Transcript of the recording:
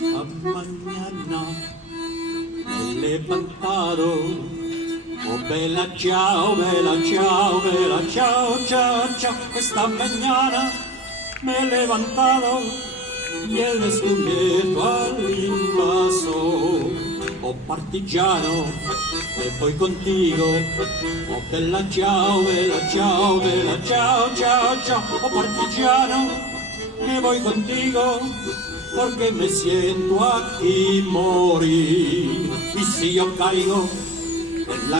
Mañana me he levantado. Oh bella ciao, bella ciao, bella ciao, ciao, ciao. Esta mañana me he levantado y he descubierto al invaso. Oh partigiano, me voy contigo. Oh bella ciao, bella ciao, bella ciao, ciao, ciao. Oh partigiano, me voy contigo porque me siento aquí morir. Y si yo caigo en la